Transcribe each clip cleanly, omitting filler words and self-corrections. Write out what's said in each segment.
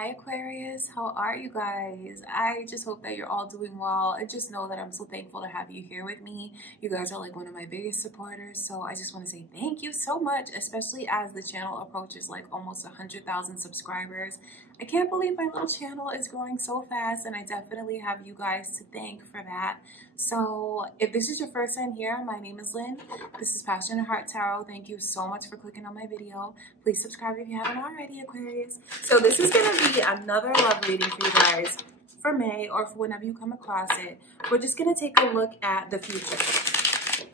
Hi Aquarius, how are you guys? I just hope that you're all doing well, and just know that I'm so thankful to have you here with me. You guys are like one of my biggest supporters, so I just want to say thank you so much, especially as the channel approaches like almost 100,000 subscribers. I can't believe my little channel is growing so fast, and I definitely have you guys to thank for that. So if this is your first time here, my name is Lynn. This is Passion and Heart Tarot. Thank you so much for clicking on my video. Please subscribe if you haven't already, Aquarius. So this is going to be another love reading for you guys for May, or for whenever you come across it. We're just going to take a look at the future.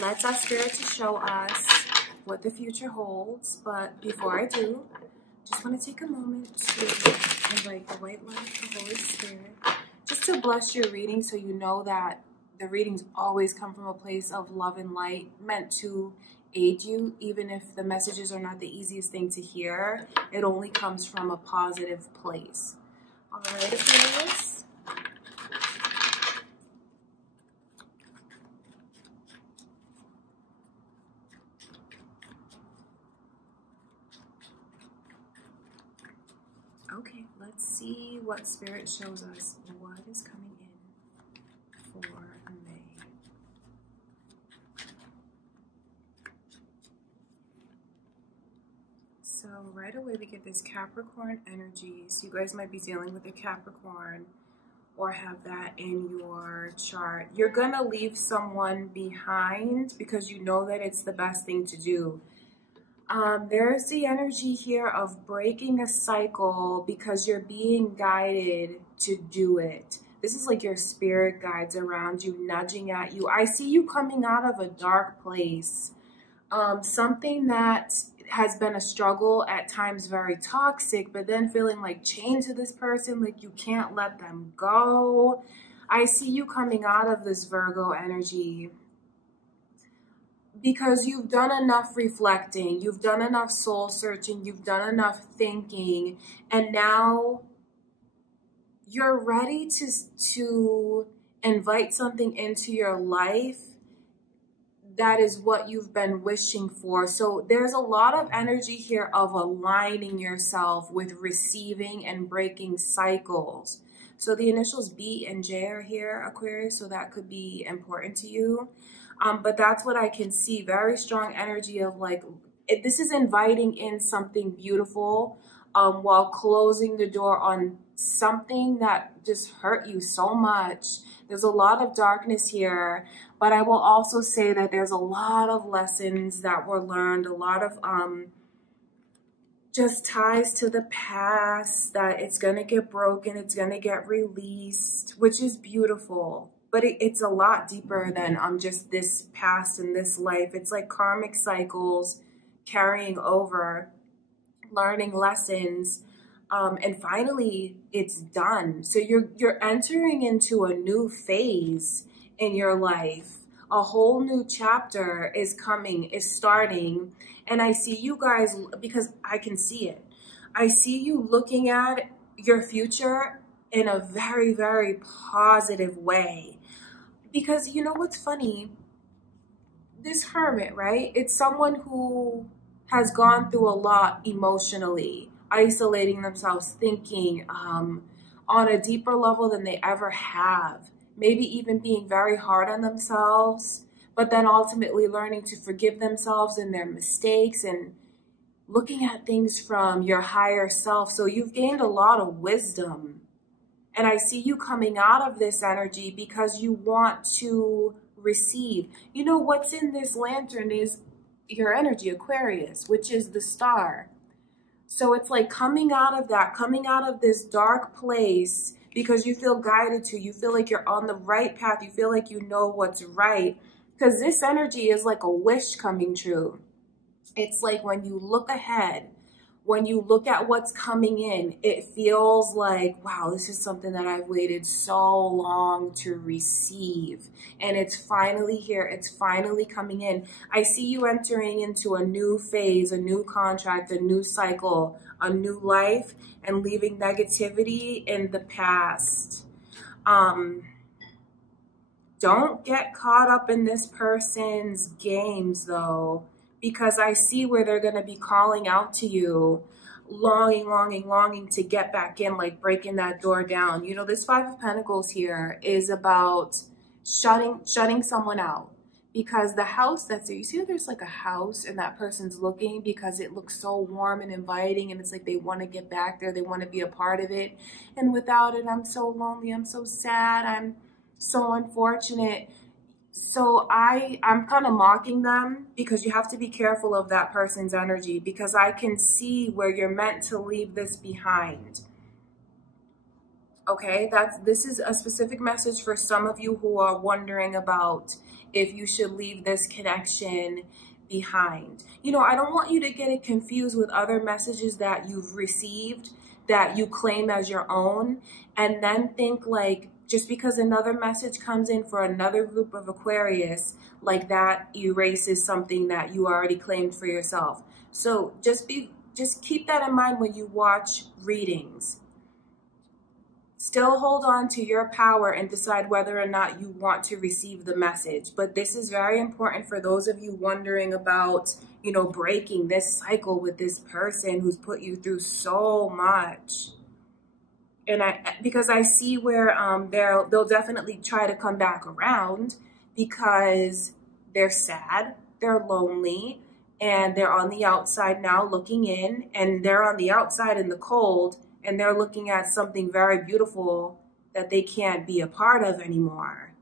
Let's ask Spirit to show us what the future holds. But before I do, just want to take a moment to invite the white light of the Holy Spirit just to bless your reading, so you know that the readings always come from a place of love and light, meant to aid you. Even if the messages are not the easiest thing to hear, it only comes from a positive place. All right, Aquarius. Okay, let's see what Spirit shows us. What is coming in for May? So right away we get this Capricorn energy. So you guys might be dealing with a Capricorn or have that in your chart. You're gonna leave someone behind because you know that it's the best thing to do. There's the energy here of breaking a cycle because you're being guided to do it. This is like your spirit guides around you, nudging at you. I see you coming out of a dark place. Something that has been a struggle, at times very toxic, but then feeling like chained to this person, like you can't let them go. I see you coming out of this Virgo energy because you've done enough reflecting, you've done enough soul searching, you've done enough thinking, and now you're ready to invite something into your life that is what you've been wishing for. So there's a lot of energy here of aligning yourself with receiving and breaking cycles. So the initials B and J are here, Aquarius, so that could be important to you. But that's what I can see. Very strong energy of like, this is inviting in something beautiful while closing the door on something that just hurt you so much. There's a lot of darkness here, but I will also say that there's a lot of lessons that were learned, a lot of just ties to the past, that it's going to get broken, it's going to get released, which is beautiful. But it's a lot deeper than just this past and this life. It's like karmic cycles carrying over, learning lessons, and finally it's done. So you're entering into a new phase in your life. A whole new chapter is coming, is starting. And I see you guys, because I can see it, I see you looking at your future in a very, very positive way. Because you know what's funny? This Hermit, right? It's someone who has gone through a lot emotionally, isolating themselves, thinking on a deeper level than they ever have. Maybe even being very hard on themselves, but then ultimately learning to forgive themselves and their mistakes and looking at things from your higher self. So you've gained a lot of wisdom. And I see you coming out of this energy because you want to receive. You know, what's in this lantern is your energy, Aquarius, which is the star. So it's like coming out of that, coming out of this dark place because you feel guided to, you feel like you're on the right path, you feel like you know what's right. Because this energy is like a wish coming true. It's like when you look ahead, when you look at what's coming in, it feels like, wow, this is something that I've waited so long to receive. And it's finally here. It's finally coming in. I see you entering into a new phase, a new contract, a new cycle, a new life, and leaving negativity in the past. Don't get caught up in this person's games, though, because I see where they're going to be calling out to you. longing to get back in, like breaking that door down. You know, this Five of Pentacles here is about shutting someone out. Because the house that's there, you see there's like a house and that person's looking because it looks so warm and inviting, and it's like they want to get back there, they want to be a part of it. And without it, I'm so lonely, I'm so sad, I'm so unfortunate. So I'm kind of mocking them, because you have to be careful of that person's energy, because I can see where you're meant to leave this behind. Okay, this is a specific message for some of you who are wondering about if you should leave this connection behind. You know, I don't want you to get it confused with other messages that you've received that you claim as your own, and then think like, just because another message comes in for another group of Aquarius, like that erases something that you already claimed for yourself. So just keep that in mind when you watch readings. Still hold on to your power and decide whether or not you want to receive the message. But this is very important for those of you wondering about, you know, breaking this cycle with this person who's put you through so much. And because I see where they'll definitely try to come back around, because they're sad, they're lonely, and they're on the outside now looking in, and they're on the outside in the cold, and they're looking at something very beautiful that they can't be a part of anymore.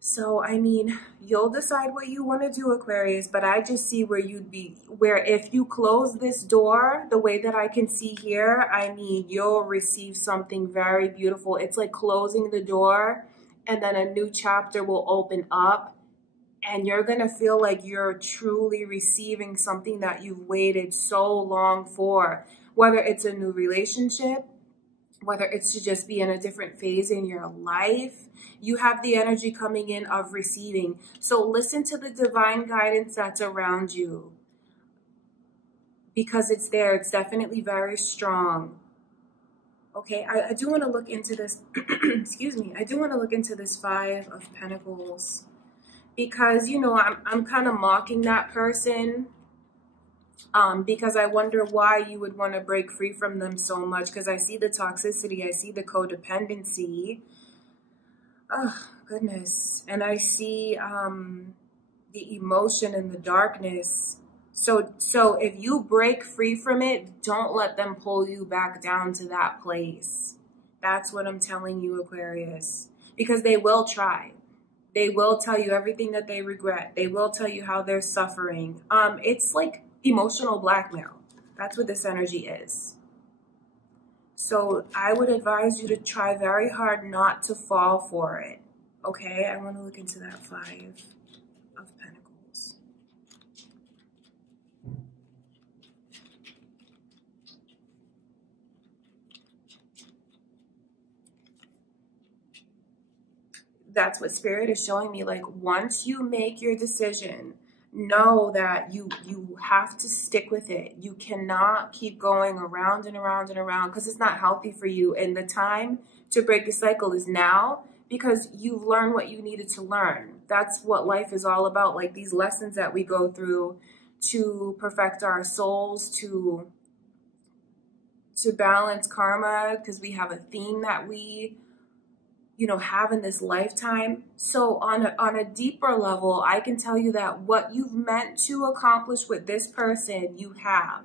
So, I mean, you'll decide what you want to do, Aquarius, but I just see where if you close this door the way that I can see here, I mean, you'll receive something very beautiful. It's like closing the door and then a new chapter will open up, and you're going to feel like you're truly receiving something that you've waited so long for. Whether it's a new relationship, whether it's to just be in a different phase in your life, you have the energy coming in of receiving. So listen to the divine guidance that's around you, because it's there. It's definitely very strong. Okay, I do want to look into this. Excuse me. I do want to look into this Five of Pentacles, because, you know, I'm kind of mocking that person. Because I wonder why you would want to break free from them so much, because I see the toxicity, I see the codependency. Oh, goodness. And I see the emotion and the darkness. So if you break free from it, don't let them pull you back down to that place. That's what I'm telling you, Aquarius. Because they will try. They will tell you everything that they regret. They will tell you how they're suffering. It's like emotional blackmail. That's what this energy is. So I would advise you to try very hard not to fall for it. Okay, I want to look into that Five of Pentacles. That's what Spirit is showing me. Like, once you make your decision, know that you have to stick with it. You cannot keep going around and around and around, because it's not healthy for you. And the time to break the cycle is now, because you've learned what you needed to learn. That's what life is all about. Like, these lessons that we go through to perfect our souls, to balance karma, because we have a theme that we, you know, have in this lifetime. So on a deeper level, I can tell you that what you've meant to accomplish with this person, you have.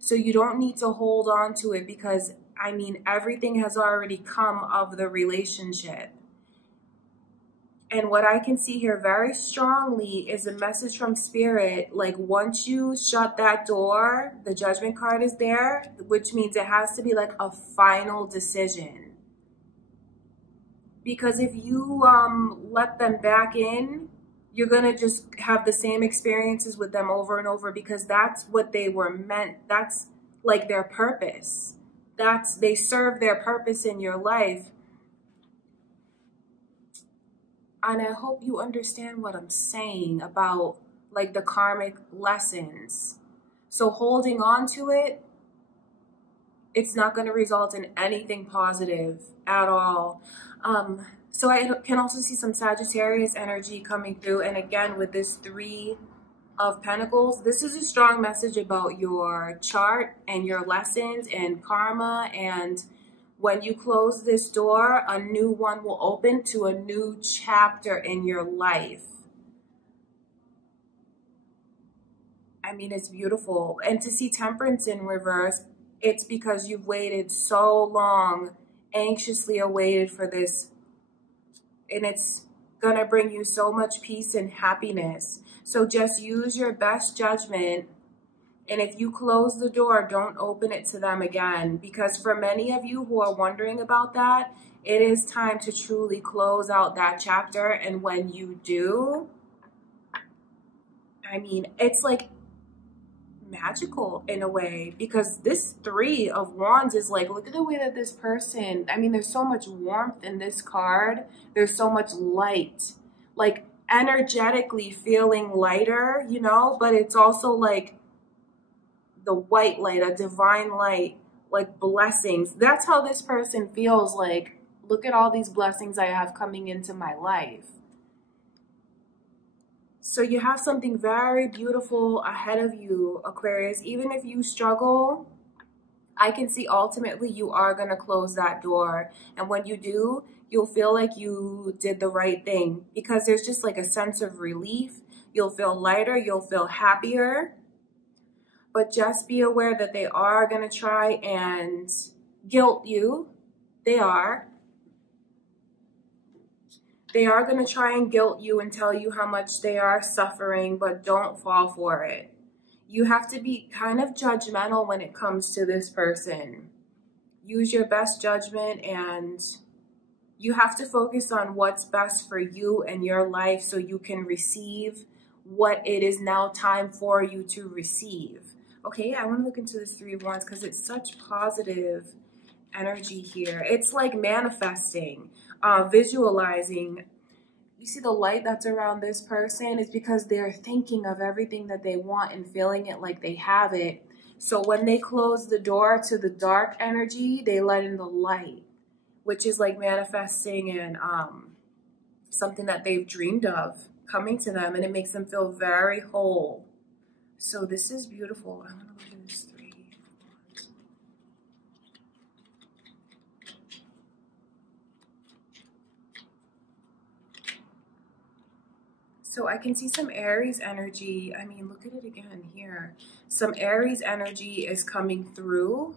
So you don't need to hold on to it, because, I mean, everything has already come of the relationship. And what I can see here very strongly is a message from Spirit. Like, once you shut that door, the Judgment card is there, which means it has to be like a final decision. Because if you let them back in, you're going to just have the same experiences with them over and over, because that's what they were meant. That's like their purpose. They serve their purpose in your life. And I hope you understand what I'm saying about like the karmic lessons. So holding on to it, it's not going to result in anything positive at all. So I can also see some Sagittarius energy coming through. And again, with this 3 of Pentacles. This is a strong message about your chart and your lessons and karma. And when you close this door, a new one will open to a new chapter in your life. I mean, it's beautiful. And to see Temperance in reverse, it's because you've waited so long, anxiously awaited for this. And it's going to bring you so much peace and happiness. So just use your best judgment. And if you close the door, don't open it to them again. Because for many of you who are wondering about that, it is time to truly close out that chapter. And when you do, I mean, it's like magical in a way, because this Three of Wands is like, look at the way that this person, I mean, there's so much warmth in this card. There's so much light, like energetically feeling lighter, you know, but it's also like the white light, a divine light, like blessings. That's how this person feels like, look at all these blessings I have coming into my life. So you have something very beautiful ahead of you, Aquarius. Even if you struggle, I can see ultimately you are going to close that door. And when you do, you'll feel like you did the right thing, because there's just like a sense of relief. You'll feel lighter. You'll feel happier. But just be aware that they are going to try and guilt you. They are. They are going to try and guilt you and tell you how much they are suffering, but don't fall for it. You have to be kind of judgmental when it comes to this person. Use your best judgment, and you have to focus on what's best for you and your life so you can receive what it is now time for you to receive. Okay, I want to look into this Three of Wands because it's such positive energy here. It's like manifesting. Visualizing. You see the light that's around this person is because they're thinking of everything that they want and feeling it like they have it. So when they close the door to the dark energy, they let in the light, which is like manifesting and something that they've dreamed of coming to them, and it makes them feel very whole. So this is beautiful. I want to look at this Three. So I can see some Aries energy. I mean, look at it again here. Some Aries energy is coming through.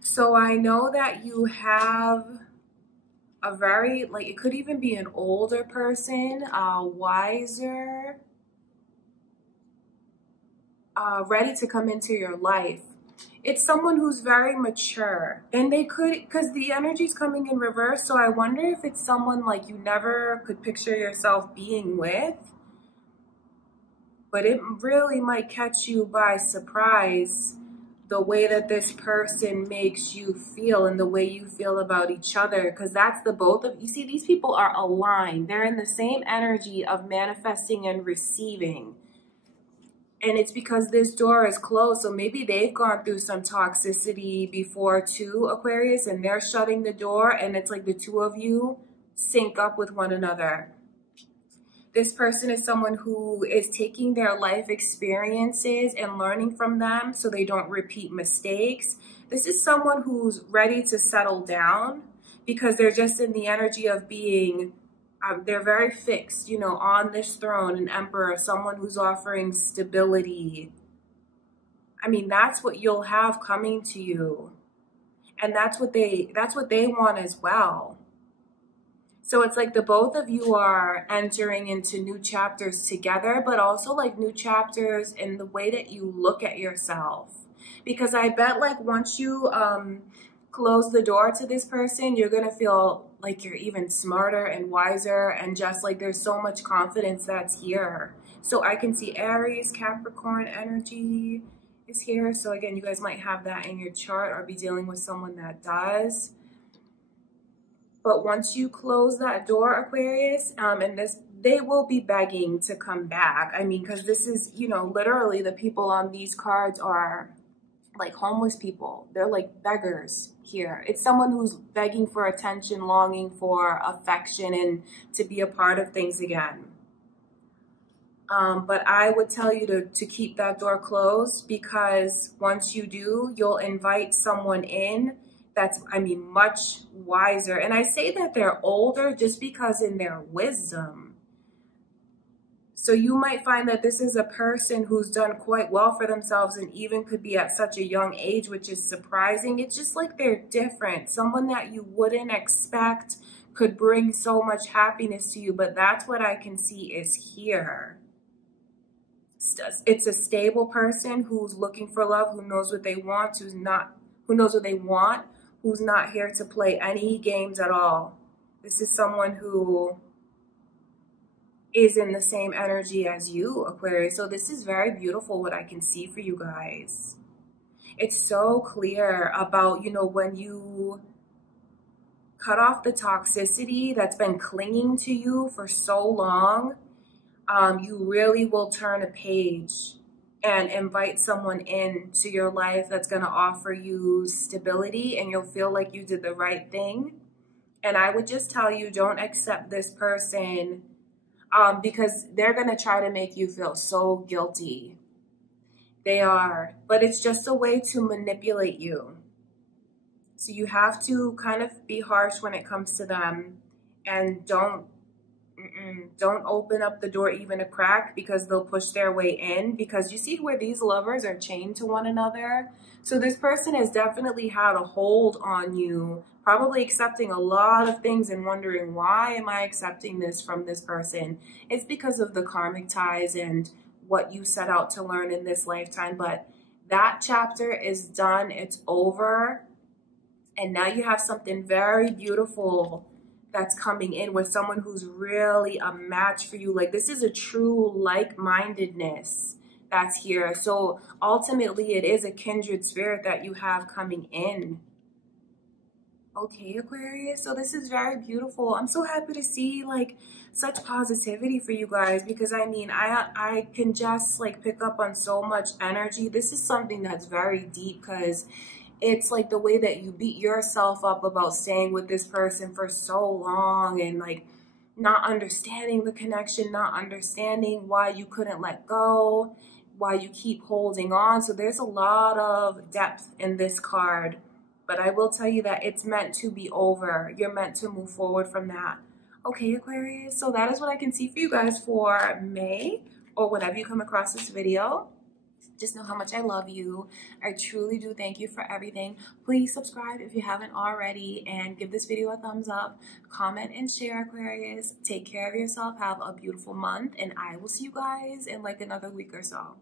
So I know that you have a very, like, it could even be an older person, wiser, ready to come into your life. It's someone who's very mature, and they could, because the energy's coming in reverse, so I wonder if it's someone like you never could picture yourself being with, but it really might catch you by surprise, the way that this person makes you feel and the way you feel about each other, because that's the both of you. See, these people are aligned. They're in the same energy of manifesting and receiving. And it's because this door is closed. So maybe they've gone through some toxicity before too, Aquarius, and they're shutting the door, and it's like the two of you sync up with one another. This person is someone who is taking their life experiences and learning from them so they don't repeat mistakes. This is someone who's ready to settle down because they're just in the energy of being they're very fixed, you know, on this throne, an emperor, someone who's offering stability. I mean, that's what you'll have coming to you. And that's what they want as well. So it's like the both of you are entering into new chapters together, but also like new chapters in the way that you look at yourself. Because I bet like once you close the door to this person, you're going to feel like you're even smarter and wiser, and just like there's so much confidence that's here. So I can see Aries, Capricorn energy is here. So again, you guys might have that in your chart or be dealing with someone that does. But once you close that door, Aquarius, and they will be begging to come back. I mean, because this is, you know, literally the people on these cards are like homeless people. They're like beggars here. It's someone who's begging for attention, longing for affection, and to be a part of things again. But I would tell you to keep that door closed, because once you do, you'll invite someone in that's, I mean, much wiser. And I say that they're older just because in their wisdom. So you might find that this is a person who's done quite well for themselves and even could be at such a young age, which is surprising. It's just like they're different. Someone that you wouldn't expect could bring so much happiness to you, but that's what I can see is here. It's a stable person who's looking for love, who knows what they want, who knows what they want, who's not here to play any games at all. This is someone who is in the same energy as you, Aquarius. So this is very beautiful what I can see for you guys. It's so clear about, you know, when you cut off the toxicity that's been clinging to you for so long, you really will turn a page and invite someone into your life that's going to offer you stability, and you'll feel like you did the right thing. And I would just tell you, don't accept this person because they're going to try to make you feel so guilty. They are, but it's just a way to manipulate you. So you have to kind of be harsh when it comes to them, and don't open up the door even a crack, because they'll push their way in. Because you see where these lovers are chained to one another. So this person has definitely had a hold on you, probably accepting a lot of things and wondering, why am I accepting this from this person? It's because of the karmic ties and what you set out to learn in this lifetime. But that chapter is done. It's over. And now you have something very beautiful that's coming in with someone who's really a match for you. Like, this is a true like-mindedness that's here. So ultimately, it is a kindred spirit that you have coming in. Okay, Aquarius, so this is very beautiful. I'm so happy to see like such positivity for you guys, because I mean, I can just like pick up on so much energy. This is something that's very deep, because it's like the way that you beat yourself up about staying with this person for so long, and like not understanding the connection, not understanding why you couldn't let go, why you keep holding on. So there's a lot of depth in this card, but I will tell you that it's meant to be over. You're meant to move forward from that. Okay, Aquarius, so that is what I can see for you guys for May, or whenever you come across this video. Just know how much I love you. I truly do thank you for everything. Please subscribe if you haven't already, and give this video a thumbs up. Comment and share, Aquarius. Take care of yourself. Have a beautiful month, and I will see you guys in like another week or so.